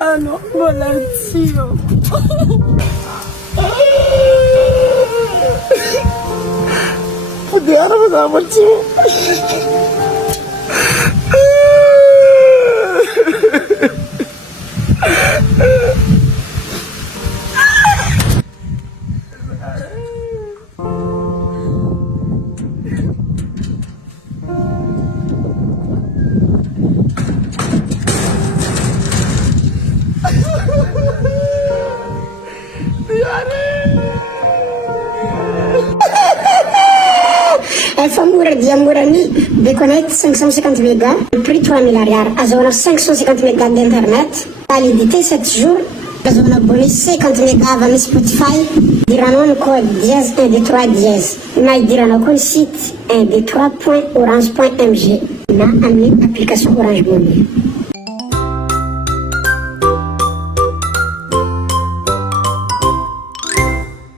Ano, volantio. Pudiara bersama cu. Famura di Amorani déconnecte 550 mégas, le prix 3 000 ariary. Azahoana 550 mégas d'internet, validité 7 jours. Azahoana bonus 50 mégas avy amin'ny Spotify. Diranao ny code dièse 123 dièse. Na idiranao koa ny site 123.orange.mg na amin'ny application Orange Money.